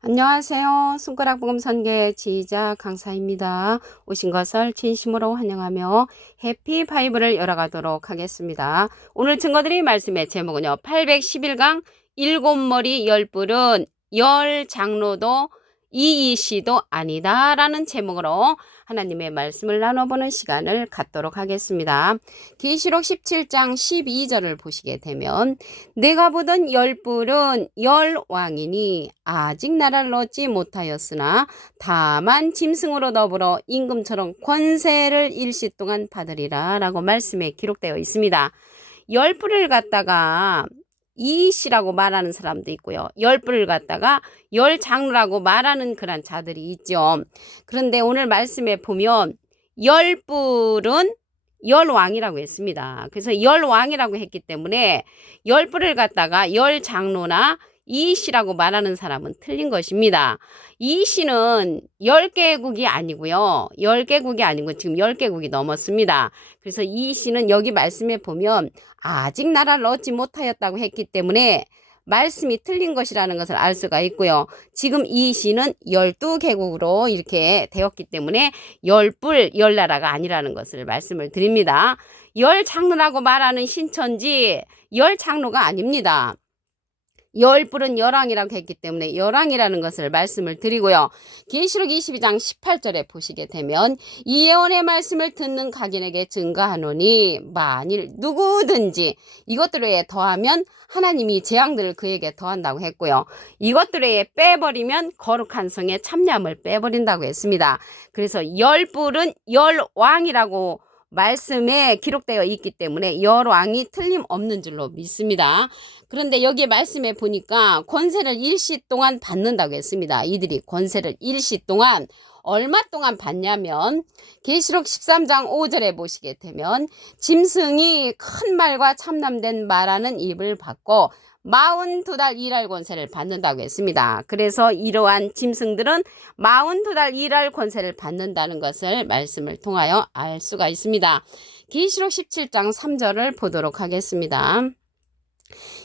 안녕하세요. 손가락 복음 선교의 지휘자 강사입니다. 오신 것을 진심으로 환영하며 해피 바이블을 열어가도록 하겠습니다. 오늘 증거드릴 말씀의 제목은요. 811강 일곱 머리 열 뿔은 열 장로도 이이시도 아니다 라는 제목으로 하나님의 말씀을 나눠보는 시간을 갖도록 하겠습니다. 계시록 17장 12절을 보시게 되면 내가 보던 열 뿔은 열 왕이니 아직 나라를 얻지 못하였으나 다만 짐승으로 더불어 임금처럼 권세를 일시 동안 받으리라 라고 말씀에 기록되어 있습니다. 열 뿔을 갖다가 이시라고 말하는 사람도 있고요. 열 뿔을 갖다가 열 장로라고 말하는 그런 자들이 있죠. 그런데 오늘 말씀에 보면 열 뿔은 열 왕이라고 했습니다. 그래서 열 왕이라고 했기 때문에 열 뿔을 갖다가 열 장로나 이시라고 말하는 사람은 틀린 것입니다. 이시는 10개국이 아니고요. 10개국이 아니고 지금 10개국이 넘었습니다. 그래서 이시는 여기 말씀에 보면 아직 나라를 얻지 못하였다고 했기 때문에 말씀이 틀린 것이라는 것을 알 수가 있고요. 지금 이 시는 12개국으로 이렇게 되었기 때문에 열뿔, 열나라가 아니라는 것을 말씀을 드립니다. 열 장로라고 말하는 신천지 열 장로가 아닙니다. 열 뿔은 열왕이라고 했기 때문에 열왕이라는 것을 말씀을 드리고요. 계시록 22장 18절에 보시게 되면 이 예언의 말씀을 듣는 각인에게 증거하노니 만일 누구든지 이것들에 더하면 하나님이 재앙들을 그에게 더한다고 했고요. 이것들에 빼버리면 거룩한 성의 참념을 빼버린다고 했습니다. 그래서 열 뿔은 열왕이라고 말씀에 기록되어 있기 때문에 열왕이 틀림없는 줄로 믿습니다. 그런데 여기 말씀에 보니까 권세를 일시 동안 받는다고 했습니다. 이들이 권세를 일시 동안 얼마 동안 받냐면 계시록 13장 5절에 보시게 되면 짐승이 큰 말과 참남된 말하는 입을 받고 42달 일할 권세를 받는다고 했습니다. 그래서 이러한 짐승들은 42달 일할 권세를 받는다는 것을 말씀을 통하여 알 수가 있습니다. 계시록 17장 3절을 보도록 하겠습니다.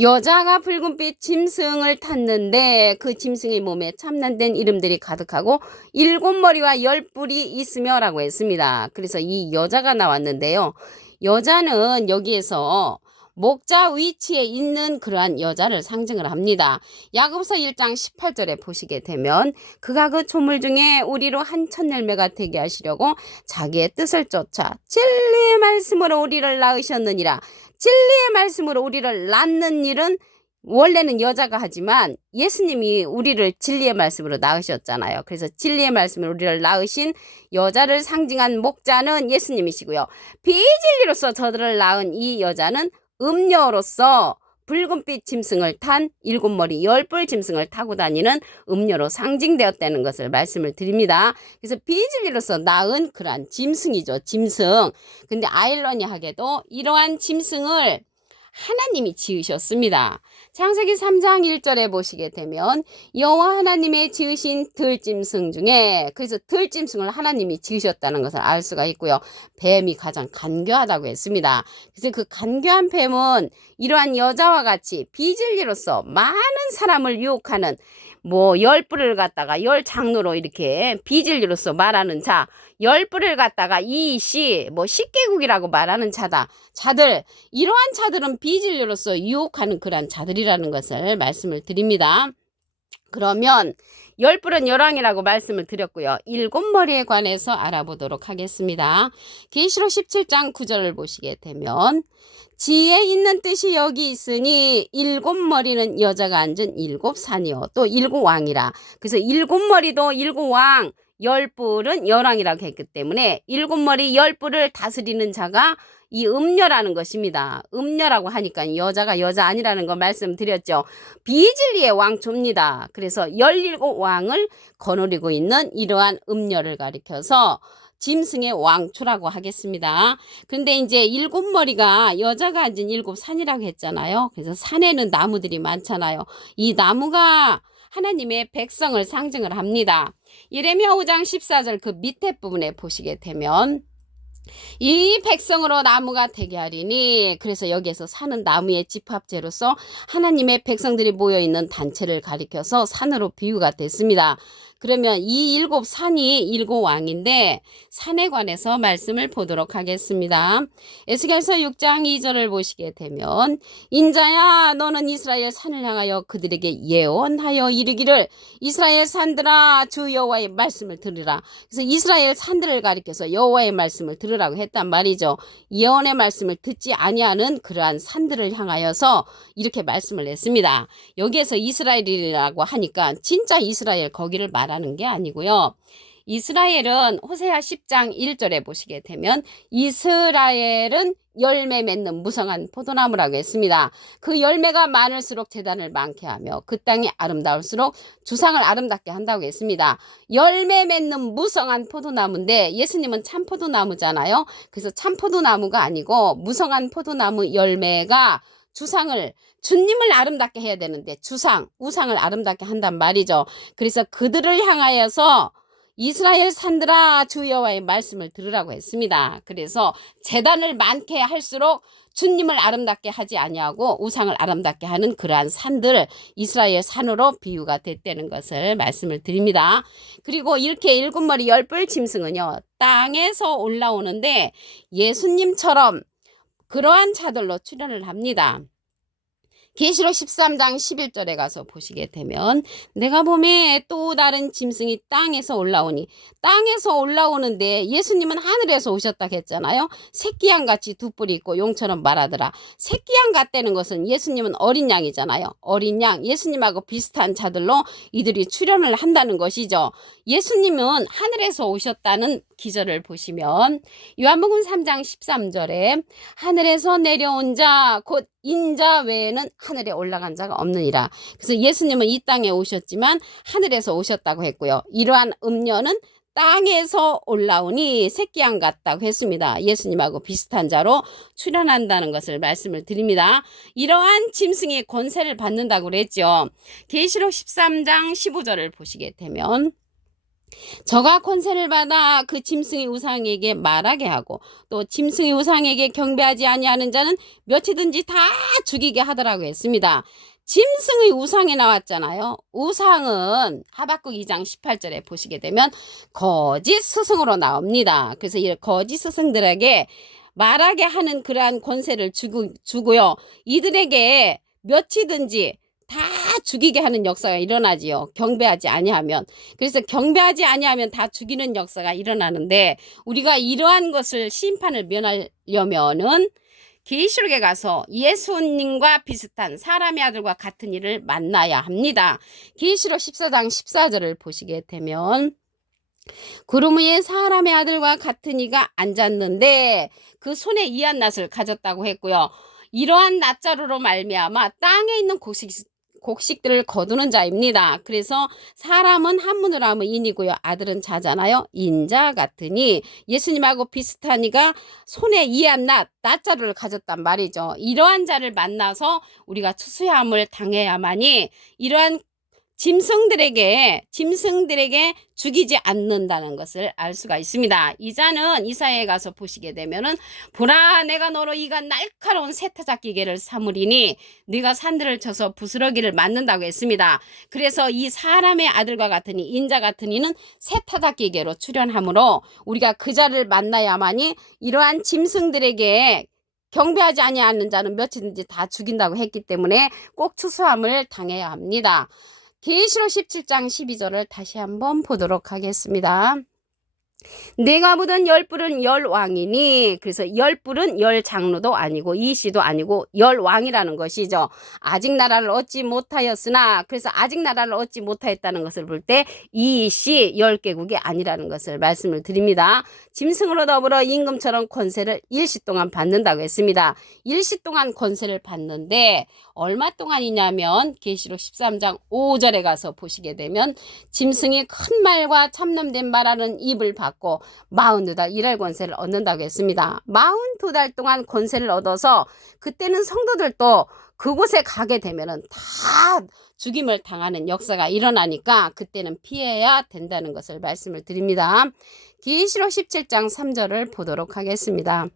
여자가 붉은빛 짐승을 탔는데 그 짐승의 몸에 참난된 이름들이 가득하고 7머리와 10뿔이 있으며 라고 했습니다. 그래서 이 여자가 나왔는데요. 여자는 여기에서 목자 위치에 있는 그러한 여자를 상징을 합니다. 야고보서 1장 18절에 보시게 되면 그가 그 조물 중에 우리로 한 천열매가 되게 하시려고 자기의 뜻을 쫓아 진리의 말씀으로 우리를 낳으셨느니라. 진리의 말씀으로 우리를 낳는 일은 원래는 여자가 하지만 예수님이 우리를 진리의 말씀으로 낳으셨잖아요. 그래서 진리의 말씀으로 우리를 낳으신 여자를 상징한 목자는 예수님이시고요. 비진리로서 저들을 낳은 이 여자는 음녀로서 붉은빛 짐승을 탄 7머리 10뿔 짐승을 타고 다니는 음녀로 상징되었다는 것을 말씀을 드립니다. 그래서 비진리로서 낳은 그러한 짐승이죠. 짐승. 근데 아이러니하게도 이러한 짐승을 하나님이 지으셨습니다. 창세기 3장 1절에 보시게 되면 여호와 하나님의 지으신 들짐승 중에 그래서 들짐승을 하나님이 지으셨다는 것을 알 수가 있고요. 뱀이 가장 간교하다고 했습니다. 그래서 그 간교한 뱀은 이러한 여자와 같이 비진리로서 많은 사람을 유혹하는 열 뿔을 갖다가 열 장로로 이렇게 비진리로서 말하는 자, 열 뿔을 갖다가 이시 10개국이라고 말하는 자들 이러한 자들은 비진리로서 유혹하는 그러한 자들이라는 것을 말씀을 드립니다. 그러면 열 뿔은 열왕이라고 말씀을 드렸고요. 7머리에 관해서 알아보도록 하겠습니다. 계시록 17장 9절을 보시게 되면 지혜 있는 뜻이 여기 있으니 7머리는 여자가 앉은 7산이요 또 7왕이라. 그래서 7머리도 7왕 10뿔은 열왕이라고 했기 때문에 7머리 10뿔을 다스리는 자가 이 음녀라는 것입니다. 음녀라고 하니까 여자가 여자 아니라는 거 말씀드렸죠. 비진리의 왕초입니다. 그래서 17왕을 거느리고 있는 이러한 음녀를 가리켜서 짐승의 왕초라고 하겠습니다. 근데 이제 7머리가 여자가 앉은 7산이라고 했잖아요. 그래서 산에는 나무들이 많잖아요. 이 나무가 하나님의 백성을 상징을 합니다. 예레미야 5장 14절 그 밑에 부분에 보시게 되면 이 백성으로 나무가 되게 하리니, 그래서 여기에서 사는 나무의 집합체로서 하나님의 백성들이 모여있는 단체를 가리켜서 산으로 비유가 됐습니다. 그러면 이 일곱 산이 일곱 왕인데 산에 관해서 말씀을 보도록 하겠습니다. 에스겔서 6장 2절을 보시게 되면, 인자야 너는 이스라엘 산을 향하여 그들에게 예언하여 이르기를, 이스라엘 산들아 주 여호와의 말씀을 들으라. 그래서 이스라엘 산들을 가리켜서 여호와의 말씀을 들으라고 했단 말이죠. 예언의 말씀을 듣지 아니하는 그러한 산들을 향하여서 이렇게 말씀을 했습니다. 여기에서 이스라엘이라고 하니까 진짜 이스라엘 거기를 말하는 게 아니고요. 이스라엘은 호세아 10장 1절에 보시게 되면 이스라엘은 열매 맺는 무성한 포도나무라고 했습니다. 그 열매가 많을수록 재단을 많게 하며 그 땅이 아름다울수록 주상을 아름답게 한다고 했습니다. 열매 맺는 무성한 포도나무인데 예수님은 참포도나무잖아요. 그래서 참포도나무가 아니고 무성한 포도나무 열매가 주님을 아름답게 해야 되는데 우상을 아름답게 한단 말이죠. 그래서 그들을 향하여서 이스라엘 산들아 주 여호와의 말씀을 들으라고 했습니다. 그래서 제단을 많게 할수록 주님을 아름답게 하지 아니하고 우상을 아름답게 하는 그러한 산들, 이스라엘 산으로 비유가 됐다는 것을 말씀을 드립니다. 그리고 이렇게 일곱 머리 열뿔 짐승은요, 땅에서 올라오는데 예수님처럼 그러한 자들로 출현을 합니다. 계시록 13장 11절에 가서 보시게 되면, 내가 보매 또 다른 짐승이 땅에서 올라오니, 땅에서 올라오는데 예수님은 하늘에서 오셨다 했잖아요. 새끼양같이 두 뿔이 있고 용처럼 말하더라. 새끼양 같다는 것은 예수님은 어린 양이잖아요. 어린 양, 예수님하고 비슷한 자들로 이들이 출현을 한다는 것이죠. 예수님은 하늘에서 오셨다는 기절을 보시면 요한복음 3장 13절에 하늘에서 내려온 자 곧 인자 외에는 하늘에 올라간 자가 없느니라. 그래서 예수님은 이 땅에 오셨지만 하늘에서 오셨다고 했고요. 이러한 음녀는 땅에서 올라오니 새끼양 같다고 했습니다. 예수님하고 비슷한 자로 출현한다는 것을 말씀을 드립니다. 이러한 짐승이 권세를 받는다고 그랬죠. 계시록 13장 15절을 보시게 되면, 저가 권세를 받아 그 짐승의 우상에게 말하게 하고 또 짐승의 우상에게 경배하지 아니하는 자는 몇이든지 다 죽이게 하더라고 했습니다. 짐승의 우상이 나왔잖아요. 우상은 하박국 2장 18절에 보시게 되면 거짓 스승으로 나옵니다. 그래서 이 거짓 스승들에게 말하게 하는 그러한 권세를 주고요. 이들에게 몇이든지 다 죽이게 하는 역사가 일어나지요. 경배하지 아니하면. 그래서 경배하지 아니하면 다 죽이는 역사가 일어나는데, 우리가 이러한 것을 심판을 면하려면은 계시록에 가서 예수님과 비슷한 사람의 아들과 같은 이를 만나야 합니다. 계시록 14장 14절을 보시게 되면, 구름 위에 사람의 아들과 같은 이가 앉았는데 그 손에 이한 낫을 가졌다고 했고요. 이러한 낫자루로 말미암아 땅에 있는 곡식들을 거두는 자입니다. 그래서 사람은 한문으로 하면 인이고요. 아들은 자잖아요. 인자 같으니 예수님하고 비슷한 이가 손에 이한 낫자루를 가졌단 말이죠. 이러한 자를 만나서 우리가 추수함을 당해야만이 이러한 짐승들에게 죽이지 않는다는 것을 알 수가 있습니다. 이 자는 이사야에 가서 보시게 되면은, 보라 내가 너로 이가 날카로운 세타잡기개를 삼으리니 네가 산들을 쳐서 부스러기를 맞는다고 했습니다. 그래서 이 사람의 아들과 같으니 인자 같으니는 세타잡기개로 출현하므로 우리가 그 자를 만나야만이 이러한 짐승들에게 경배하지 아니하는 자는 몇이든지 다 죽인다고 했기 때문에 꼭 추수함을 당해야 합니다. 계시록 17장 12절을 다시 한번 보도록 하겠습니다. 내가 묻은 열뿔은 열왕이니, 그래서 열뿔은 열장로도 아니고 이씨도 아니고 열왕이라는 것이죠. 아직 나라를 얻지 못하였으나, 그래서 아직 나라를 얻지 못하였다는 것을 볼 때 이씨 10개국이 아니라는 것을 말씀을 드립니다. 짐승으로 더불어 임금처럼 권세를 일시 동안 받는다고 했습니다. 일시 동안 권세를 받는데 얼마 동안이냐면 계시록 13장 5절에 가서 보시게 되면, 짐승이 큰 말과 참남된 말하는 입을 받고 42달 일할 권세를 얻는다고 했습니다. 42달 동안 권세를 얻어서 그때는 성도들도 그곳에 가게 되면은 다 죽임을 당하는 역사가 일어나니까 그때는 피해야 된다는 것을 말씀을 드립니다. 계시록 17장 3절을 보도록 하겠습니다.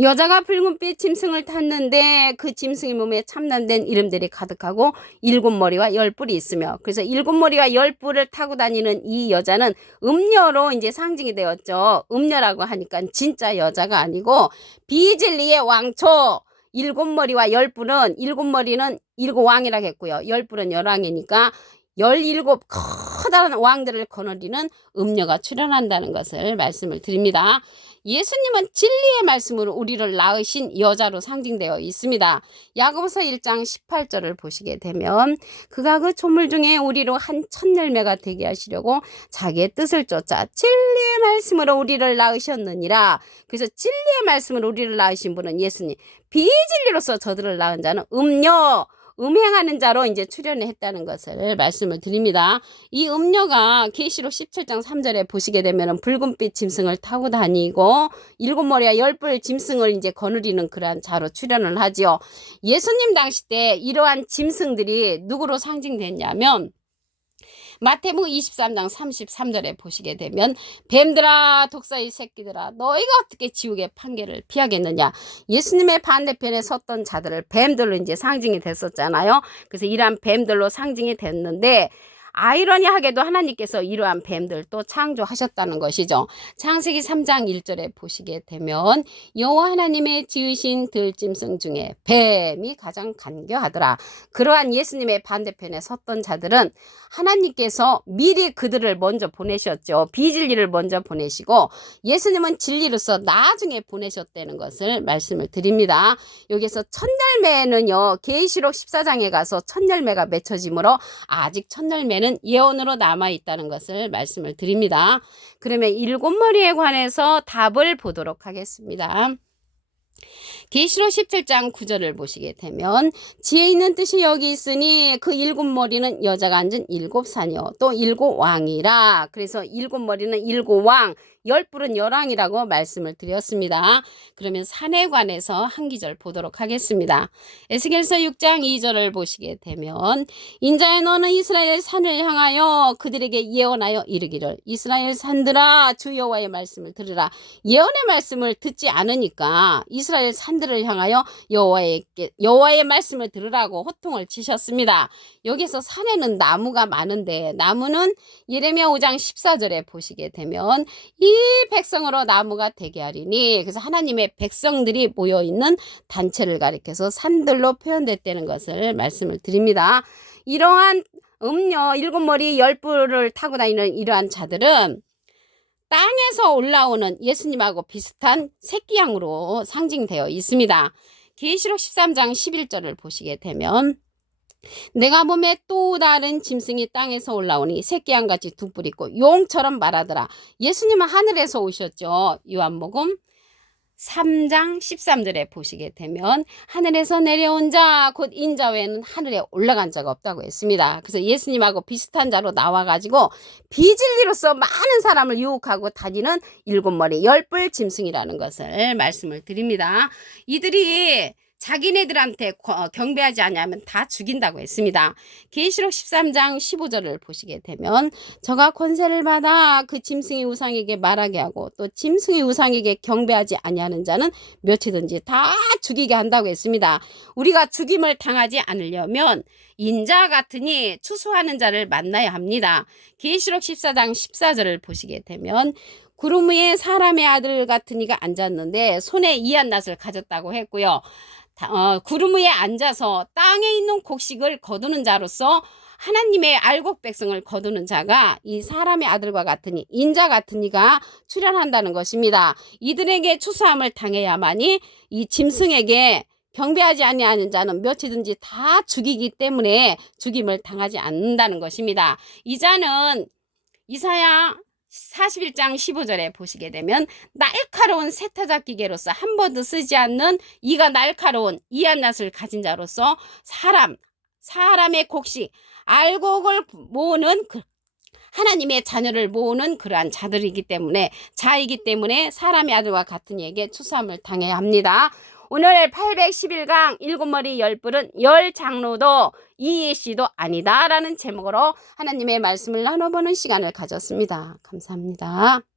여자가 붉은빛 짐승을 탔는데 그 짐승의 몸에 참남된 이름들이 가득하고 7머리와 10뿔이 있으며, 그래서 7머리와 10뿔을 타고 다니는 이 여자는 음녀로 이제 상징이 되었죠. 음녀라고 하니까 진짜 여자가 아니고 비진리의 왕초. 7머리와 10뿔은 7머리는 7왕이라고 했고요. 10뿔은 10왕이니까 17 커다란 왕들을 거느리는 음녀가 출현한다는 것을 말씀을 드립니다. 예수님은 진리의 말씀으로 우리를 낳으신 여자로 상징되어 있습니다. 야고보서 1장 18절을 보시게 되면 그가 그 조물 중에 우리로 한 첫 열매가 되게 하시려고 자기의 뜻을 쫓아 진리의 말씀으로 우리를 낳으셨느니라. 그래서 진리의 말씀으로 우리를 낳으신 분은 예수님, 비진리로서 저들을 낳은 자는 음녀, 음행하는 자로 이제 출현했다는 것을 말씀을 드립니다. 이 음녀가 계시록 17장 3절에 보시게 되면 붉은빛 짐승을 타고 다니고 7머리와 10뿔 짐승을 이제 거느리는 그러한 자로 출현을 하지요. 예수님 당시 때 이러한 짐승들이 누구로 상징됐냐면 마태복음 23장 33절에 보시게 되면 뱀들아 독사의 새끼들아 너희가 어떻게 지옥의 판결을 피하겠느냐. 예수님의 반대편에 섰던 자들을 뱀들로 이제 상징이 됐었잖아요. 그래서 이러한 뱀들로 상징이 됐는데 아이러니하게도 하나님께서 이러한 뱀들도 창조하셨다는 것이죠. 창세기 3장 1절에 보시게 되면 여호와 하나님의 지으신 들짐승 중에 뱀이 가장 간교하더라. 그러한 예수님의 반대편에 섰던 자들은 하나님께서 미리 그들을 먼저 보내셨죠. 비진리를 먼저 보내시고 예수님은 진리로서 나중에 보내셨다는 것을 말씀을 드립니다. 여기서 첫 열매는요, 계시록 14장에 가서 첫 열매가 맺혀지므로 아직 첫 열매는 예언으로 남아있다는 것을 말씀을 드립니다. 그러면 7머리에 관해서 답을 보도록 하겠습니다. 계시록 17장 9절을 보시게 되면 지혜 있는 뜻이 여기 있으니 그 7머리는 여자가 앉은 7산이요 또 7왕이라. 그래서 7머리는 7왕, 10뿔은 10왕이라고 말씀을 드렸습니다. 그러면 산에 관해서 한 기절 보도록 하겠습니다. 에스겔서 6장 2절을 보시게 되면 인자야 너는 이스라엘 산을 향하여 그들에게 예언하여 이르기를 이스라엘 산들아 주 여호와의 말씀을 들으라. 예언의 말씀을 듣지 않으니까 이스라엘 산들을 향하여 여호와의 말씀을 들으라고 호통을 치셨습니다. 여기서 산에는 나무가 많은데 나무는 예레미야 5장 14절에 보시게 되면 이 백성으로 나무가 되게 하리니, 그래서 하나님의 백성들이 모여있는 단체를 가리켜서 산들로 표현됐다는 것을 말씀을 드립니다. 이러한 음녀 7머리 10뿔을 타고 다니는 이러한 자들은 땅에서 올라오는 예수님하고 비슷한 새끼양으로 상징되어 있습니다. 계시록 13장 11절을 보시게 되면 내가 몸에 또 다른 짐승이 땅에서 올라오니 새끼양같이 두 뿔 있고 용처럼 말하더라. 예수님은 하늘에서 오셨죠. 요한복음 3장 13절에 보시게 되면 하늘에서 내려온 자 곧 인자 외에는 하늘에 올라간 자가 없다고 했습니다. 그래서 예수님하고 비슷한 자로 나와가지고 비진리로서 많은 사람을 유혹하고 다니는 7머리 10뿔 짐승이라는 것을 말씀을 드립니다. 이들이 자기네들한테 경배하지 않으면 다 죽인다고 했습니다. 계시록 13장 15절을 보시게 되면 저가 권세를 받아 그 짐승의 우상에게 말하게 하고 또 짐승의 우상에게 경배하지 아니하는 자는 몇이든지 다 죽이게 한다고 했습니다. 우리가 죽임을 당하지 않으려면 인자 같으니 추수하는 자를 만나야 합니다. 계시록 14장 14절을 보시게 되면 구름 위에 사람의 아들 같은 이가 앉았는데 손에 이한낫을 가졌다고 했고요. 구름 위에 앉아서 땅에 있는 곡식을 거두는 자로서 하나님의 알곡 백성을 거두는 자가 이 사람의 아들과 같으니 인자 같은 이가 출현한다는 것입니다. 이들에게 추수함을 당해야만이 이 짐승에게 경배하지 아니하는 자는 몇이든지 다 죽이기 때문에 죽임을 당하지 않는다는 것입니다. 이 자는 이사야 41장 15절에 보시게 되면 날카로운 세타잡기계로서 한 번도 쓰지 않는 이가 날카로운 이한낫을 가진 자로서 사람의 곡식 알곡을 모으는 하나님의 자녀를 모으는 그러한 자이기 때문에 사람의 아들과 같은 이에게 추수함을 당해야 합니다. 오늘 811강 일곱 머리 열 뿔은 열 장로도 이해씨도 아니다라는 제목으로 하나님의 말씀을 나눠보는 시간을 가졌습니다. 감사합니다.